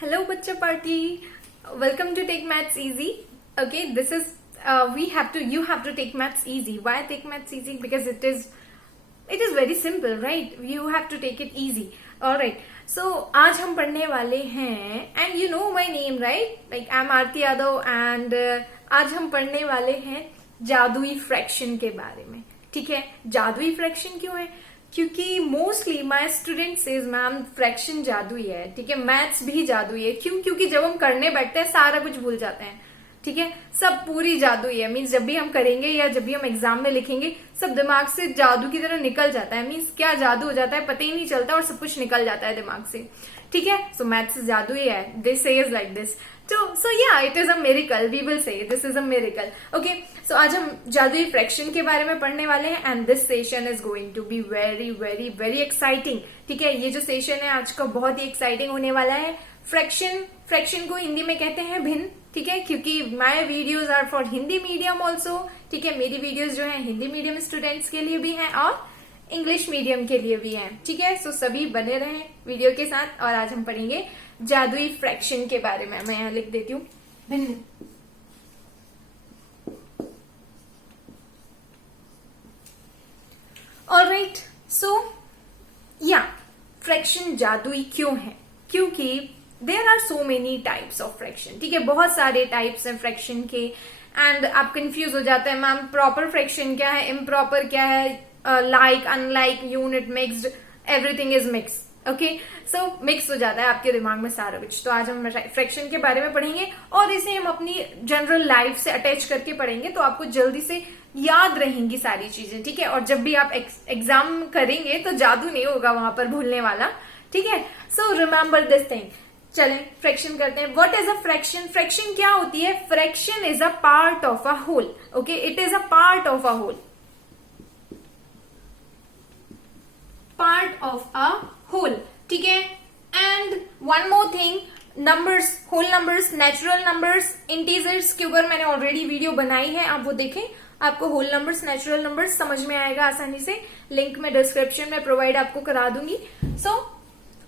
Hello, Bachcha Party. Welcome to Take Maths Easy. Okay, this is you have to take maths easy. Why take maths easy? Because it is very simple, right? You have to take it easy. All right. So आज हम पढ़ने वाले हैं, and you know my name, right? Like I'm Aarti Yadav, and आज हम पढ़ने वाले हैं जादुई फ्रैक्शन के बारे में. ठीक है, जादुई फ्रैक्शन क्यों है? क्योंकि mostly my student says ma'am fraction जादुई है. ठीक है, मैथ्स भी जादुई है. क्यों? क्योंकि जब हम करने बैठते हैं सारा कुछ भूल जाते हैं. ठीक है, सब पूरी जादुई है. मीन्स जब भी हम करेंगे या जब भी हम एग्जाम में लिखेंगे सब दिमाग से जादू की तरह निकल जाता है. मीन्स क्या जादू हो जाता है पता ही नहीं चलता और सब कुछ निकल जाता है दिमाग से. ठीक है, सो मैथ्स जादुई है. This says like this. So yeah, it is a miracle. We will say this is a miracle. Okay, so आज हम जादुई फ्रैक्शन के बारे में पढ़ने वाले हैं and this session is going to be very exciting. ठीक है, ये जो सेशन है आज का बहुत ही एक्साइटिंग होने वाला है. फ्रैक्शन को हिंदी में कहते हैं भिन्न. ठीक है, क्योंकि my videos are for Hindi medium also. ठीक है, मेरी वीडियोज जो है हिंदी मीडियम स्टूडेंट्स के लिए भी हैं और इंग्लिश मीडियम के लिए भी हैं. ठीक है, सो सभी बने रहें वीडियो के साथ. और आज हम पढ़ेंगे जादुई फ्रैक्शन के बारे में. मैं यहां लिख देती हूं भिन्न. ऑलराइट, सो या फ्रैक्शन जादुई क्यों है? क्योंकि there are so many types of fraction. ठीक है, बहुत सारे टाइप्स हैं फ्रैक्शन के एंड आप कंफ्यूज हो जाते हैं मैम प्रॉपर फ्रैक्शन क्या है, इम्प्रॉपर क्या है, like unlike, unit, mixed, everything is mix. Okay, so mix हो जाता है आपके दिमाग में सारा कुछ. तो आज हम फ्रैक्शन के बारे में पढ़ेंगे और इसे हम अपनी जनरल लाइफ से अटैच करके पढ़ेंगे तो आपको जल्दी से याद रहेंगी सारी चीजें. ठीक है, और जब भी आप एग्जाम करेंगे तो जादू नहीं होगा वहां पर भूलने वाला. ठीक है, सो रिमेम्बर दिस थिंग. चलें फ्रैक्शन करते हैं. What is a fraction? Fraction क्या होती है? Fraction is a part of a whole. Okay, it is a part of a whole. Part of a whole. ठीक है, and one more thing, numbers, whole numbers, natural numbers, integers के ऊपर मैंने already video बनाई है, आप वो देखें. आपको होल नंबर्स, नेचुरल नंबर्स समझ में आएगा आसानी से. लिंक में डिस्क्रिप्शन में प्रोवाइड आपको करा दूंगी. सो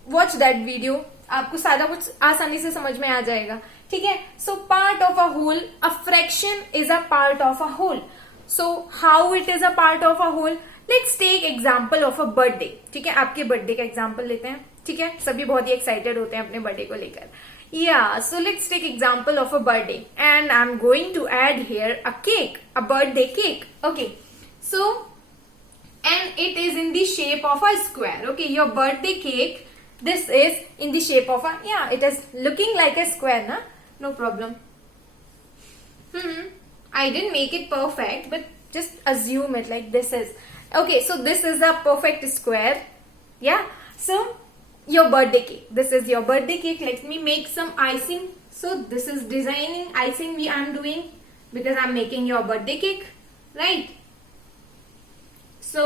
वॉच दैट वीडियो, आपको सारा कुछ आसानी से समझ में आ जाएगा. ठीक है, so part of a whole, a fraction is a part of a whole. So how it is a part of a whole? Let's take example of a birthday. ठीक है, आपके बर्थडे का एग्जाम्पल लेते हैं. ठीक है, सभी बहुत ही एक्साइटेड होते हैं अपने बर्थडे को लेकर. Yeah, so let's take example of a birthday and I'm going to add here a cake, a birthday cake. Okay, so and it is in the shape of a square. Okay, your birthday cake, this is in the shape of a, yeah, it is looking like a square, na? No problem. I didn't make it perfect, but just assume it like this is. Okay, so this is a perfect square. Yeah, so your birthday cake. This is your birthday cake. Let me make some icing. So this is designing icing I'm doing because I'm making your birthday cake, right? So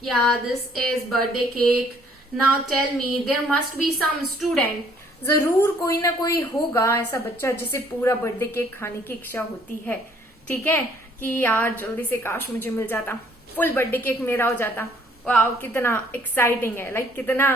yeah, this is birthday cake. Now tell me, there must be some student. जरूर कोई ना कोई होगा ऐसा बच्चा जिसे पूरा birthday cake खाने की इच्छा होती है. ठीक है, कि यार जल्दी से काश मुझे मिल जाता, फुल बर्थडे केक मेरा हो जाता. वाह, कितना एक्साइटिंग है. लाइक कितना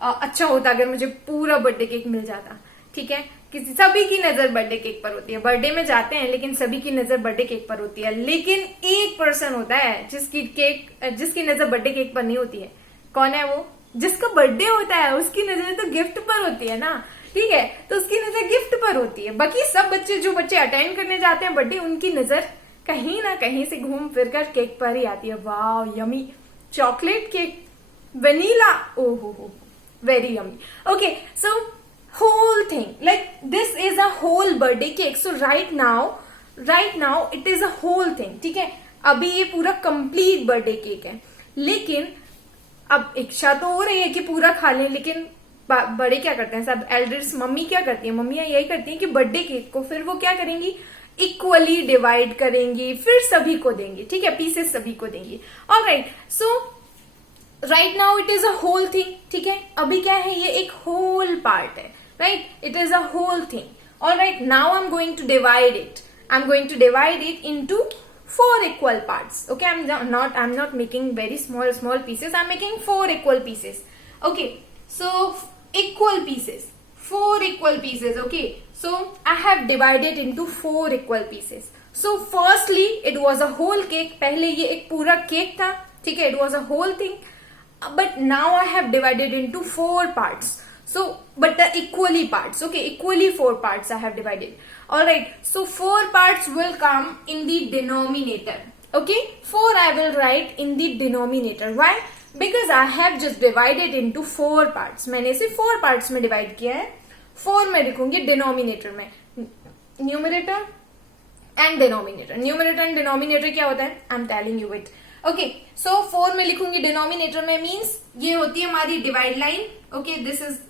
अच्छा होता अगर मुझे पूरा बर्थडे केक मिल जाता. ठीक है, किसी सभी की नजर बर्थडे केक पर होती है. बर्थडे में जाते हैं लेकिन सभी की नजर बर्थडे केक पर होती है. लेकिन एक पर्सन होता है जिसकी नजर बर्थडे केक पर नहीं होती है. कौन है वो? जिसका बर्थडे होता है उसकी नजर तो गिफ्ट पर होती है ना. ठीक है, तो उसकी नजर गिफ्ट पर होती है. बाकी सब बच्चे, जो बच्चे अटेंड करने जाते हैं बर्थडे, उनकी नजर कहीं ना कहीं से घूम फिर कर केक पर ही आती है. वाह, यमी चॉकलेट केक, वनीला, ओहो, very yummy. Okay, so whole thing, like this is a whole birthday cake. So right now it is a whole thing. ठीक है, अभी ये पूरा complete birthday cake है. लेकिन अब इच्छा तो हो रही है कि पूरा खा लें, लेकिन बड़े क्या करते हैं सब एल्डर्स, मम्मी क्या करती है, मम्मियां यही करती हैं कि बर्थडे केक को फिर वो क्या करेंगी, इक्वली डिवाइड करेंगी, फिर सभी को देंगी. ठीक है, पीसेस सभी को देंगी. Alright, so right now it is a whole thing. ठीक है, अभी क्या है, ये एक होल पार्ट है. Right, it is a whole thing. Alright, now I am going to divide it into 4 equal parts. Okay, I'm not making very small pieces. I'm making 4 equal pieces. Okay, so equal pieces, 4 equal pieces. Okay, so I have divided into 4 equal pieces. So firstly it was a whole cake. पहले ये एक पूरा cake था, ठीक है, it was a whole thing. But now I have divided into 4 parts. So but the equally parts. Okay, equally 4 parts I have divided. Alright, so 4 parts will come in the denominator. Okay, 4 I will write in the denominator. Why? Because I have just divided into 4 parts. मैंने इसे 4 parts में divide किया है. 4 में लिखूंगी denominator में. Numerator and denominator. Numerator and denominator क्या होता है? I'm telling you it. Okay, so 4 में लिखूंगी denominator में means ये होती है हमारी divide line. Okay,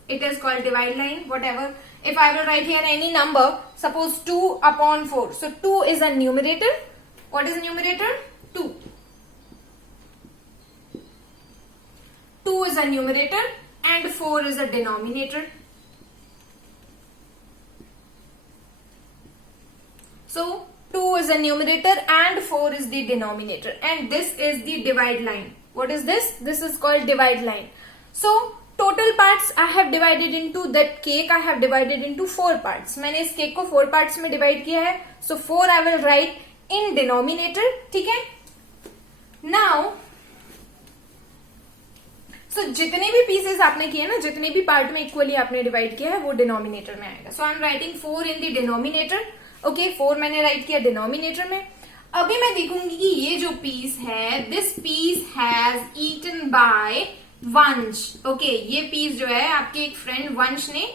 it is called divide line. Whatever. If I will write here any number, suppose 2 upon 4. So 2 is a numerator. What is numerator? 2. 2 is a numerator and 4 is a denominator. So 2 is a numerator and 4 is the denominator, and this is the divide line. What is this? This is called divide line. So total parts I have divided into that cake. I have divided into 4 parts. मैंने इस cake को 4 parts में divide किया है. So 4 I will write in denominator. ठीक है? Now so जितने भी पीसेस आपने किए ना, जितने भी पार्ट में इक्वली आपने डिवाइड किया है वो डिनोमिनेटर में आएगा. So I am writing 4 in the denominator. Okay, 4 मैंने राइट किया डिनोमिनेटर में. अभी मैं देखूंगी कि ये जो पीस है, this piece has eaten by Vansh. Okay, ये पीस जो है आपके एक फ्रेंड वंश ने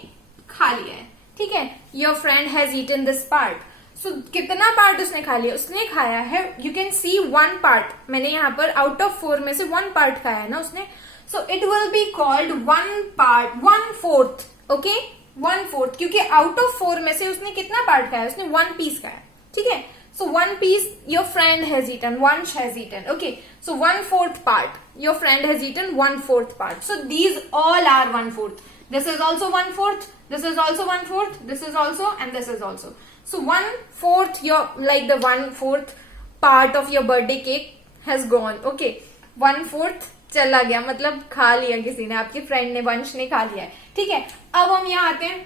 खा लिया है. ठीक है, your friend has eaten this part. So कितना पार्ट उसने खा लिया? उसने खाया है, यू कैन सी 1 पार्ट. मैंने यहाँ पर आउट ऑफ 4 में से 1 पार्ट खाया है ना उसने. So it will be called 1 part, 1/4. Okay, 1/4, क्योंकि आउट ऑफ 4 में से उसने कितना पार्ट खाया? उसने 1 पीस खाया. ठीक है, so 1 piece your friend has eaten, Vansh has eaten. Okay, so 1/4 part your friend has eaten 1/4 part. So these all are 1/4. This is also 1/4. This is also 1/4. This is also, and this is also. So 1/4 your, like the 1/4 part of your birthday cake has gone. Okay, 1/4 चला गया, मतलब खा लिया किसी ने, आपके friend ने, वंश ने खा लिया है. ठीक है, अब हम यहाँ आते हैं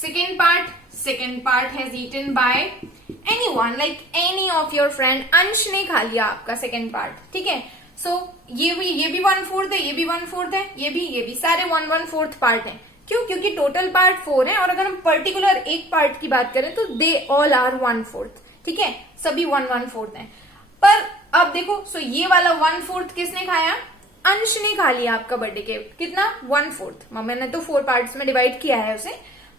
second part. Second part has eaten by anyone, like any of your friend. Ansh ने खा लिया आपका सेकेंड पार्ट. ठीक है, सो ये भी 1/4 है, ये भी 1/4 है, ये भी सारे 1/4 पार्ट हैं. क्यों? क्योंकि टोटल पार्ट 4 है, और अगर हम पर्टिकुलर एक पार्ट की बात करें तो दे ऑल आर 1/4. ठीक है, सभी 1/4 है. पर अब देखो, सो ये वाला 1/4 किसने खाया? अंश ने खा लिया आपका बर्थडे केक. कितना? 1/4. मैंने तो 4 पार्ट्स में डिवाइड किया है उसे.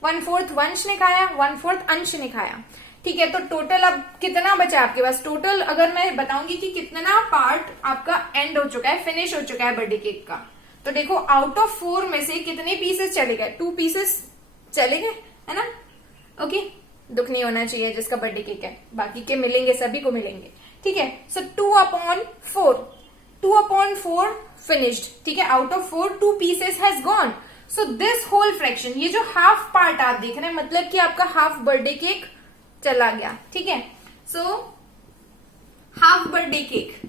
1/4 वंश ने खाया, 1/4 अंश ने खाया. ठीक है, तो टोटल अब कितना बचा आपके पास? टोटल अगर मैं बताऊंगी कि कितना पार्ट आपका एंड हो चुका है, फिनिश हो चुका है बर्थडे केक का, तो देखो आउट ऑफ 4 में से कितने पीसेस चले गए? 2 पीसेस चले गए, है ना. ओके, दुख नहीं होना चाहिए जिसका बर्थडे केक है, बाकी के मिलेंगे, सभी को मिलेंगे. ठीक है, सो 2/4 फिनिश्ड. ठीक है, out of 4 2 pieces has gone. So this whole fraction, ये जो हाफ पार्ट आप देख रहे हैं, मतलब कि आपका हाफ बर्थडे केक चला गया. ठीक है, so half birthday cake.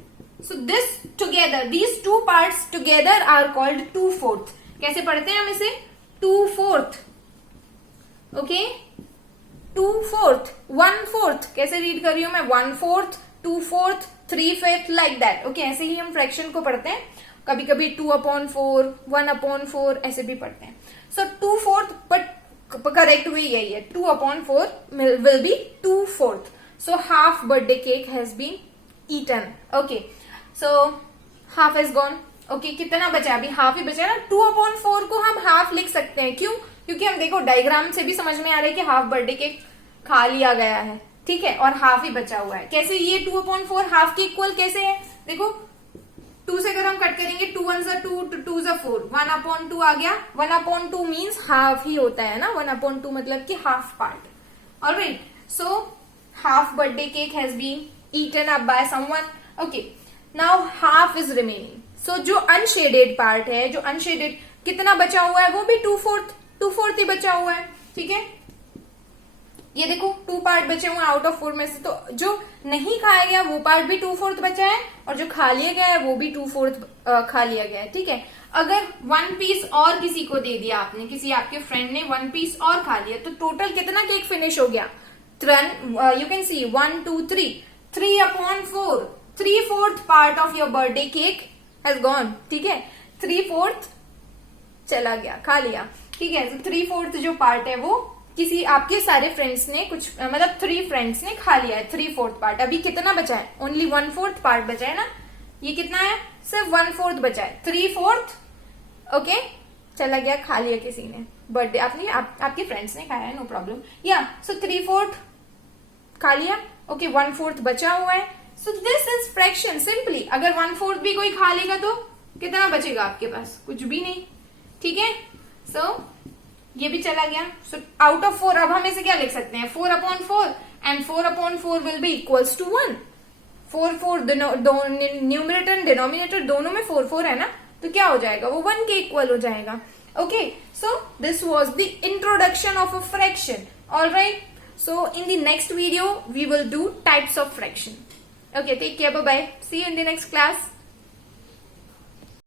So this together, these 2 parts together are called 2/4. कैसे पढ़ते हैं हम इसे? 2/4. ओके, 2/4, 1/4 कैसे रीड कर रही हूं मैं? 1/4, 2/4, 3/5, लाइक दैट. ओके, ऐसे ही हम फ्रैक्शन को पढ़ते हैं. कभी कभी 2/4, 1/4 ऐसे भी पढ़ते हैं. सो 2/4, बट करेक्ट वे यही है. 2/4 will be 2/4. So half birthday cake has been eaten. Okay, so half is gone. Okay, कितना बचा? अभी हाफ ही बचा ना. 2/4 को हम हाफ लिख सकते हैं. क्यों? क्योंकि हम देखो डायग्राम से भी समझ में आ रहा है कि हाफ बर्थडे केक खा लिया गया है. ठीक है, और हाफ ही बचा हुआ है. कैसे ये 2/4 हाफ के इक्वल कैसे है? देखो 2 से अगर हम कट करेंगे, 2 1 2, 2 4, 1/2 आ गया. 1/2 मीन्स हाफ ही होता है ना. 1/2 मतलब कि half part. Alright, so half birthday cake has been eaten up by someone. Okay, now half is remaining. So जो अनशेडेड पार्ट है, जो अनशेडेड कितना बचा हुआ है, वो भी 2/4 ही बचा हुआ है. ठीक है, ये देखो 2 पार्ट बचे हुए आउट ऑफ 4 में से, तो जो नहीं खाया गया वो पार्ट भी 2/4 बचा है, और जो खा लिया गया है वो भी 2/4 खा लिया गया है. ठीक है, अगर 1 पीस और किसी को दे दिया आपने, किसी आपके फ्रेंड ने 1 पीस और खा लिया, तो टोटल कितना केक फिनिश हो गया? You can see 1 2 3 3/4, 3/4 part of your birthday cake has gone. ठीक है, 3/4 चला गया, खा लिया। ठीक है, तो 3/4 जो पार्ट है वो किसी आपके सारे फ्रेंड्स ने कुछ मतलब 3 फ्रेंड्स ने खा लिया है, 3/4 पार्ट। अभी कितना बचा है? ओनली 1/4 पार्ट बचा है ना। ये कितना है? सिर्फ 1/4 बचा है। 3/4 ओके चला गया, खा लिया किसी ने, बर्थडे आपने आपके फ्रेंड्स ने खाया है, नो प्रॉब्लम। या सो 3/4 खा लिया, ओके 1/4 बचा हुआ है। So this is fraction simply. अगर 1/4 भी कोई खा लेगा तो कितना बचेगा आपके पास? कुछ भी नहीं। ठीक है, सो ये भी चला गया। सो आउट ऑफ 4 अब हम इसे क्या लिख सकते हैं? 4/4 and 4/4 will be equals to 1। 4 numerator and denominator दोनों में 4 है ना, तो क्या हो जाएगा? वो 1 के इक्वल हो जाएगा। Okay, so this was the introduction of a fraction. Alright, so in the next video we will do types of fraction. Okay, take care, bye bye, see you in the next class.